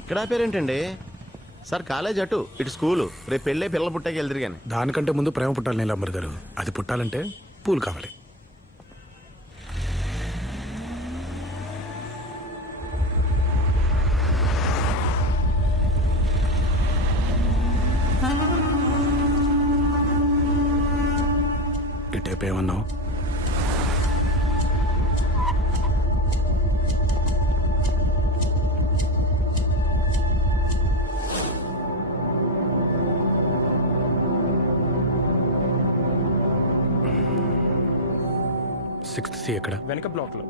ఇక్కడ పేరేంటండి sir? College అటు, ఇటు స్కూలు. రేపు పెళ్ళే పిల్లలు పుట్టాక వెళ్తారు కానీ. దానికంటే ముందు ప్రేమ పుట్టాలి నీలమ్మర్ గారు. అది పుట్టాలంటే పూలు కావాలి. ఇటేపు ఏమన్నావు? సిక్స్త్ సి ఎక్కడ? వెనక బ్లాక్ లో.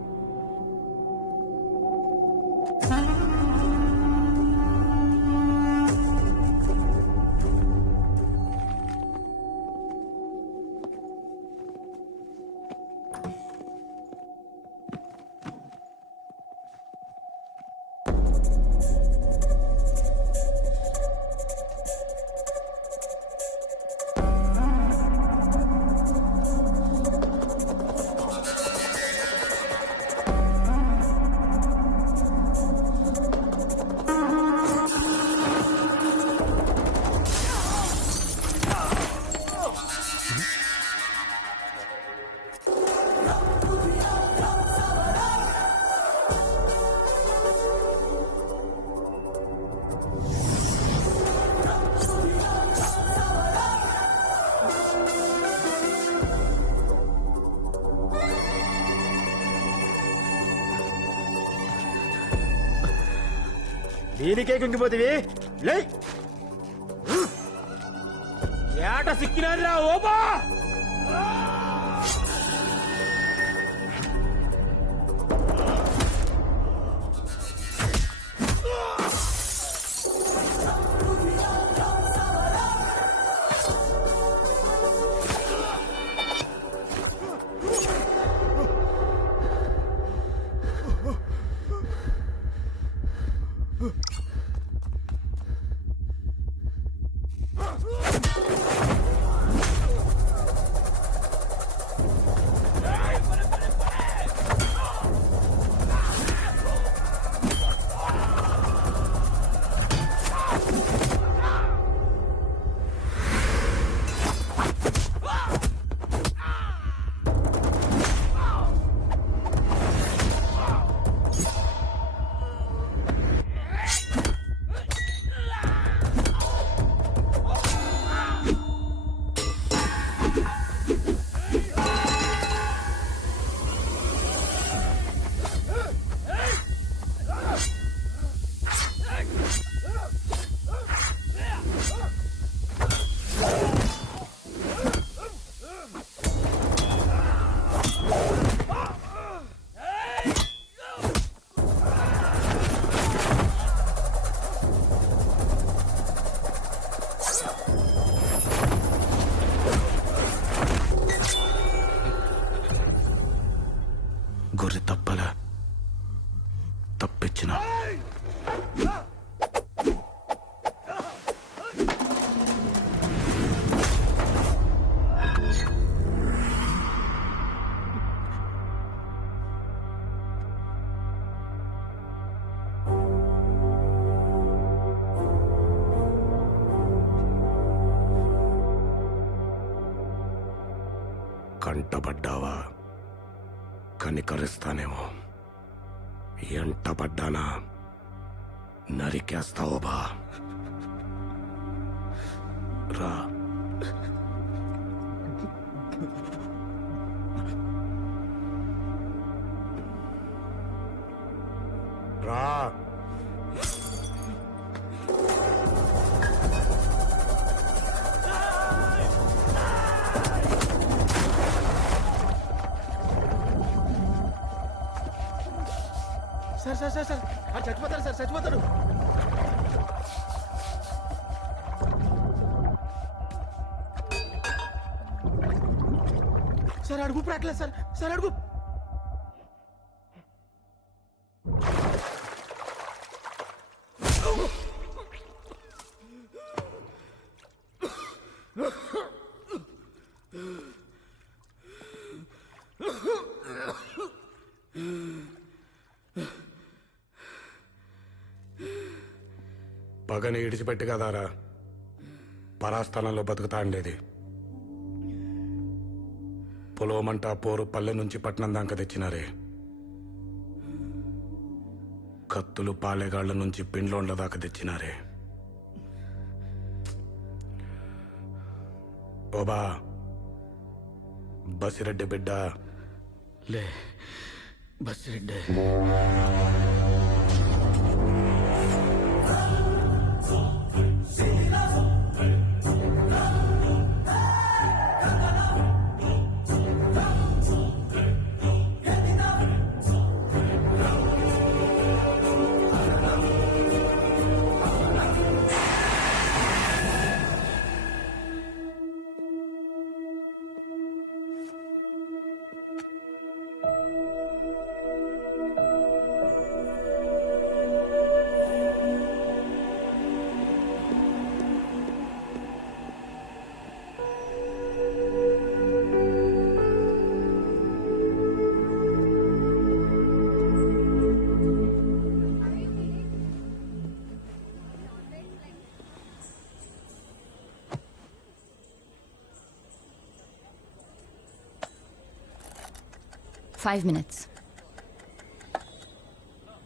దీనికే కుంగిపోతివి లే. ఏట సిక్కినారా ఓబా. గొర్రె తప్పల తప్పించిన కంటపడ్డావా? కనికరిస్తానేమో. ఎంటపడ్డానా నరికేస్తావో బా. రా. రా. సార్ సార్ సార్ సార్ అది చచ్చిపోతారు సార్, చచ్చిపోతారు. సార్ అడుగు రావట్లేదు సార్. సార్ అడుగు. పగని ఇడిచిపెట్టి కదారా పరాస్థానంలో బతుకుతా ఉండేది. పొలోమంట పోరు పల్లె నుంచి పట్నం దాకా తెచ్చినారే. కత్తులు పాలెగాళ్ల నుంచి పిండ్లోండ్ల దాకా తెచ్చినారే. ఓబా బసిరెడ్డి బిడ్డ లే బసిరెడ్డి. Five minutes.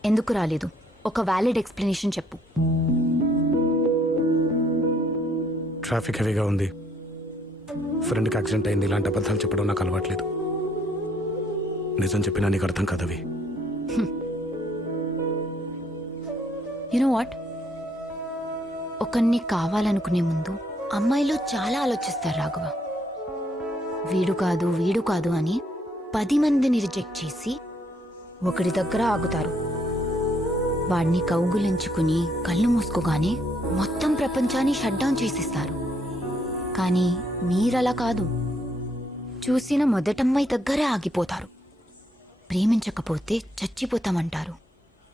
ఎందుకు రాలేదు? ఒక వ్యాలిడ్ ఎక్స్ప్లెనేషన్ చెప్పు. ట్రాఫిక్ హెవీగా ఉంది, ఫ్రెండ్కి యాక్సిడెంట్ అయింది. ఇలాంటి అబద్ధాలు చెప్పడం నాకు అలవాట్లేదు. నిజం చెప్పినా నీకు అర్థం కాదవి. యునో వాట్, ఒకరిని కావాలనుకునే ముందు అమ్మాయిలు చాలా ఆలోచిస్తారు రాఘవ. వీడు కాదు అని 10 మందిని రిజెక్ట్ చేసి ఒకడి దగ్గర ఆగుతారు. వాడిని కౌగులించుకుని కళ్ళు మూసుకోగానే మొత్తం ప్రపంచాన్ని షట్ డౌన్ చేసిస్తారు. కానీ మీరలా కాదు. చూసిన మొదటమ్మాయి దగ్గరే ఆగిపోతారు. ప్రేమించకపోతే చచ్చిపోతామంటారు.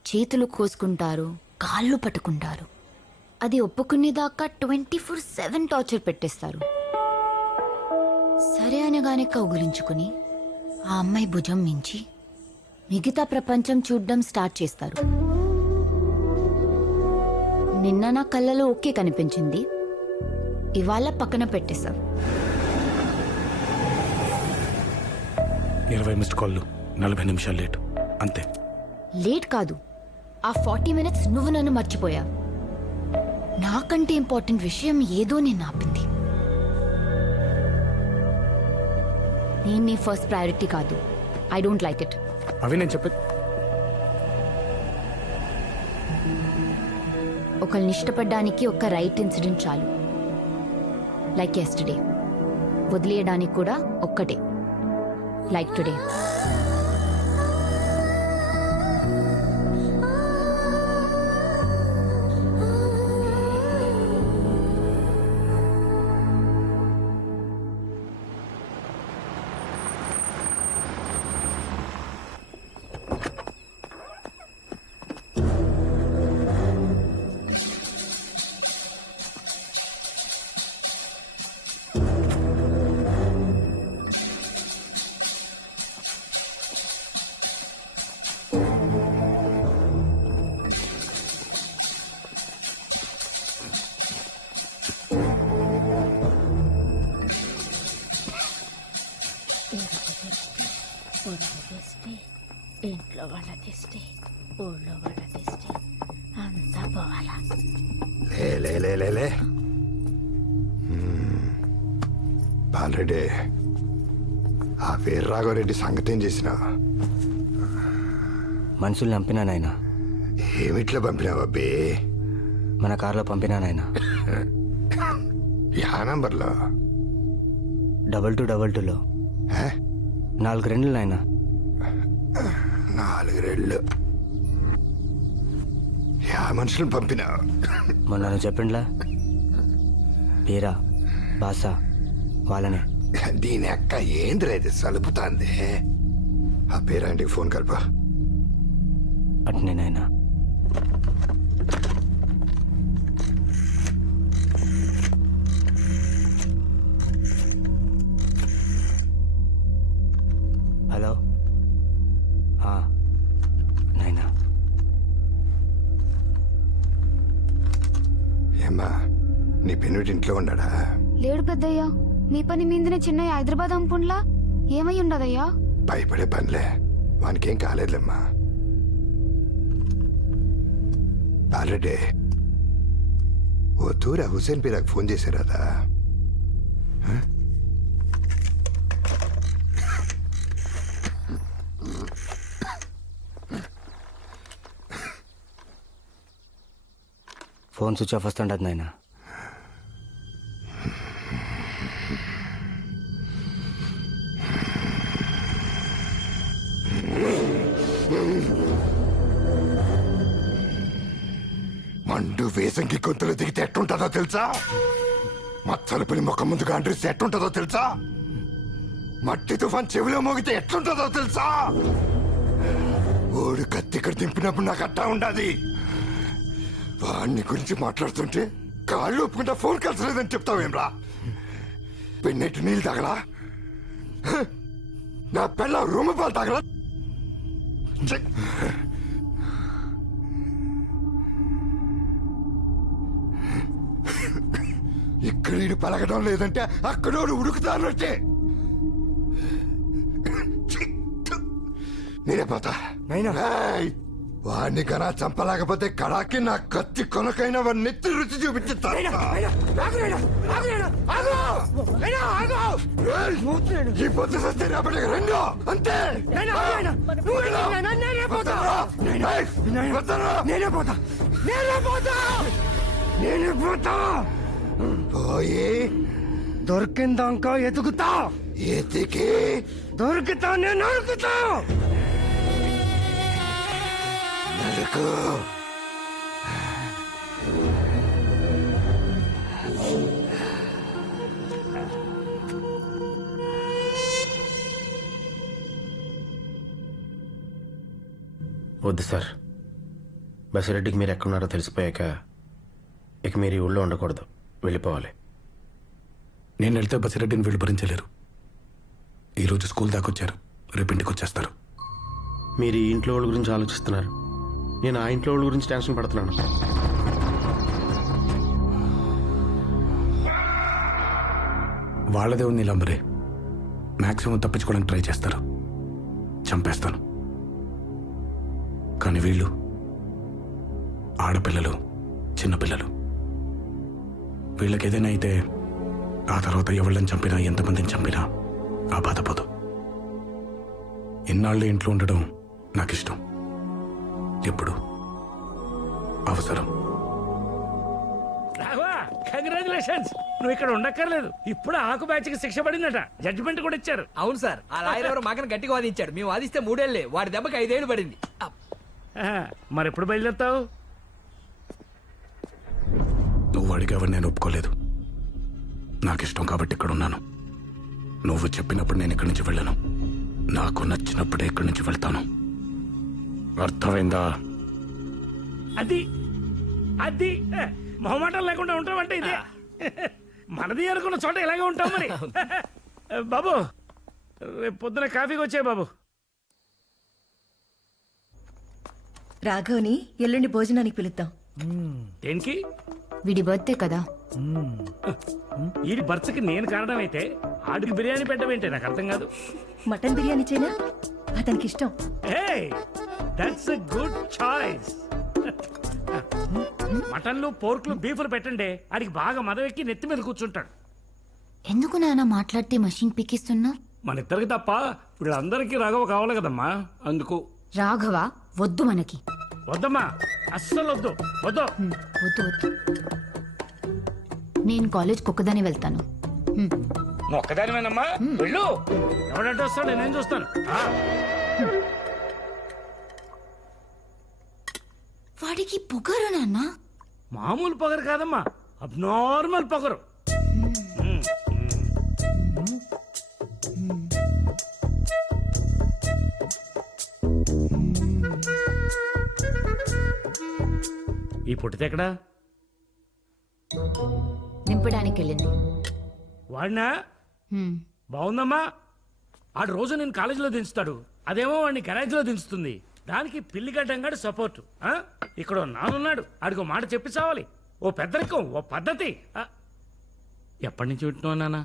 చేతులు కోసుకుంటారు, కాళ్ళు పట్టుకుంటారు. అది ఒప్పుకునేదాకా 24/7 టార్చర్ పెట్టేస్తారు. సరే అనగానే కౌగులించుకుని ఆ అమ్మాయి భుజం మించి మిగతా ప్రపంచం చూడ్డం స్టార్ట్ చేస్తారు. నిన్న నా కళ్ళలో ఓకే కనిపించింది, ఇవాళ పక్కన పెట్టేశారు. 20 మిస్డ్ కాళ్ళు, 40 నిమిషాలు లేట్, అంతే. లేట్ కాదు, ఆ 40 మినిట్స్ నువ్వు నన్ను మర్చిపోయావు. నాకంటే ఇంపార్టెంట్ విషయం ఏదో నేను ఆపింది. నేను నీ ఫస్ట్ ప్రయారిటీ కాదు. I don't like it. అవి నేను చెప్పే ఒకరిని ఇష్టపడడానికి ఒక రైట్ ఇన్సిడెంట్ చాలు. Like yesterday. వదిలేయడానికి కూడా ఒక్కటే, లైక్ టుడే. ఇంట్లో వాళ్ళ దిష్టి, ఊళ్ళో వాళ్ళ దిష్టి, అంతా పోవాలా. లే బాలరెడ్డి, ఆ వీర్రాఘవరెడ్డి సంగతి ఏం చేసినా? మనుషుల్ని పంపినా నాయనా. ఏమిట్లో పంపినావు అబ్బే? మన కారులో పంపినా నాయనా. యా నంబర్లో? 2222లో. 4 రెండ్లు నాయనా. 4 రెళ్ళు. యా మనుషులను పంపినావు? మొన్న నువ్వు చెప్పిండ్లా, పీరా బాసా వాళ్ళనే. దీని అక్క ఏంద్రా ఇది సలుపుతాంది? ఆ పేరాంటికి ఫోన్ కలపా. అట్నే నాయనా. హలో, నాయనా. నీ పెనుటి ఇంట్లో ఉన్నాడా? లేడు పెద్దయ్యా. మీ పని మీందనే చిన్నయ్య హైదరాబాద్ అంపుండ్లా ఏమై ఉండదయ్యా? భయపడే పనిలే, వానికేం కాలేదులేమ్మా. బాలరెడ్డి, ఓ తూర హుసేన్ పీరాకు ఫోన్ చేశారాదా? ఫోన్ స్విచ్ ఆఫ్ వస్తుండదు నాయన. మండు వేసంగి గొంతులు దిగితే ఎట్టుంటుందో తెలుసా? మచ్చల పిల్లి ముఖం ముందుగా అండ్రిస్తే ఎట్టుంటుందో తెలుసా? మట్టి తుఫాన్ చెవిలో మోగితే ఎట్లుంటుందో తెలుసా? ఓడు కత్తి ఇక్కడ దింపినప్పుడు నాకు అట్టా ఉండాది. వాడిని గురించి మాట్లాడుతుంటే కాళ్ళు ఒప్పుకుంటా ఫోన్ కలిసలేదని చెప్తావేమ్రా? పెన్నెట్టు నీళ్ళు తాగలా? నా పిల్ల రూమ్ పాలు తాగలా? ఛీ! ఇక్కడ ఈడు పలకడం లేదంటే అక్కడోడు ఉడుకుతానంటే నేనే పోతా. ఏయ్! వాడిని కన్నా చంపలేకపోతే కడాకి నా కత్తి కొనకైనా వాడిని నెత్తి రుచి చూపించుతా. ఈ పొద్దు సస్తే రేపటి రెండో అంతే. పోయి దొరికిందాక ఎతుకుతా, ఎతికి దొరికితా నేను నరుకుతా. నరకు. వద్దు సార్, బసిరెడ్డికి మీరు ఎక్కడున్నారో తెలిసిపోయాక ఇక మీరు ఈ ఊళ్ళో ఉండకూడదు, వెళ్ళిపోవాలి. నేను వెళ్తే బసిరెడ్డిని వీళ్ళు భరించలేరు. ఈరోజు స్కూల్ దాకా వచ్చారు, రేపు ఇంటికి వచ్చేస్తారు. మీరు ఈ ఇంట్లో వాళ్ళ గురించి ఆలోచిస్తున్నారు, నేను ఆ ఇంట్లో వాళ్ళ గురించి టెన్షన్ పడుతున్నాను. వాళ్ళదే ఉంది లంబరే. మ్యాక్సిమం తప్పించుకోవడానికి ట్రై చేస్తారు, చంపేస్తాను. కానీ వీళ్ళు ఆడపిల్లలు, చిన్నపిల్లలు. వీళ్ళకి ఏదైనా అయితే ఆ తర్వాత ఎవళ్ళని చంపినా, ఎంతమందిని చంపినా ఆ బాధపోదు. ఇన్నాళ్ళు ఇంట్లో ఉండడం నాకు ఇష్టం. ఎప్పుడు అవసరం. కంగ్రాచులేషన్స్, నువ్వు ఇక్కడ ఉండక్కర్లేదు. ఇప్పుడు ఆకు బ్యాచ్ కి శిక్ష పడిందట, జడ్జిమెంట్ కూడా ఇచ్చారు. అవును సార్, ఆ లాయర్ ఎవరు మాకని గట్టిగా వాదించాడు. మేము వాదిస్తే 3 ఏళ్లే, వాడి దెబ్బకి 5 ఏళ్ళు పడింది. మరి ఎప్పుడు బయలుదేరుతావు? నువ్వు అడిగావని నేను ఒప్పుకోలేదు. నాకు ఇష్టం కాబట్టి ఇక్కడ ఉన్నాను. నువ్వు చెప్పినప్పుడు నేను ఇక్కడి నుంచి వెళ్ళను. నాకు నచ్చినప్పుడే ఇక్కడి నుంచి వెళ్తాను. అర్థమైందా? అది అది మొహమాటం లేకుండా ఉంటామంటే ఇది మనది అనుకున్న చోట ఇలాగే ఉంటాం మరి. బాబు, రేపు పొద్దున కాఫీకి వచ్చాయి బాబు. రాఘవ్ని ఎల్లుండి భోజనానికి పిలుద్దాం. దేనికి? వీడి బర్త్డే కదా. ఈ బర్త్కి నేను కారణం అయితే ఆడికి బిర్యానీ పెట్టవేంటే నాకు అర్థం కాదు. మటన్ బిర్యానీ చేయనా? అతనికి ఇష్టం. That's a good choice. మటన్లు, పోర్క్లు, బీఫ్లు పెట్టండి, ఆడికి బాగా మదవెక్కి నెత్తి మీద కూర్చుంటాడు. ఎందుకు నాన్న మాట్లాడితే మషిన్ పీకిస్తున్నా? మన ఇద్దరికి తప్ప వీళ్ళందరికీ రాఘవ కావాలి కదమ్మా, అందుకు. రాఘవ వద్దు మనకి. వద్దమ్మా, అస్సలు వద్దు, వద్దు. వద్దు వద్దు. నేను కాలేజ్కి ఒక్కదానే వెళ్తాను. నువ్వు ఒక్కదానివేనమ్మా, వెళ్ళు. ఎవడంటే వస్తాడు, నేనేం చూస్తాను. వాడికి పొగరు నాన్న. మామూలు పొగరు కాదమ్మా, అబ్నార్మల్ పొగరు. ఈ పుట్టితే ఎక్కడా? నింపడానికి వెళ్ళింది. వాడినా? బాగుందమ్మా. ఆడు రోజు నేను కాలేజీలో దించుతాడు, అదేమో వాడిని గరాజ్లో దించుతుంది. దానికి పిల్లి గడ్డంగాడు సపోర్టు. ఇక్కడ నానున్నాడు, ఆడికో మాట చెప్పి చావాలి. ఓ పెద్దరికం, ఓ పద్ధతి. ఎప్పటి నుంచి వింటున్నావు నాన్న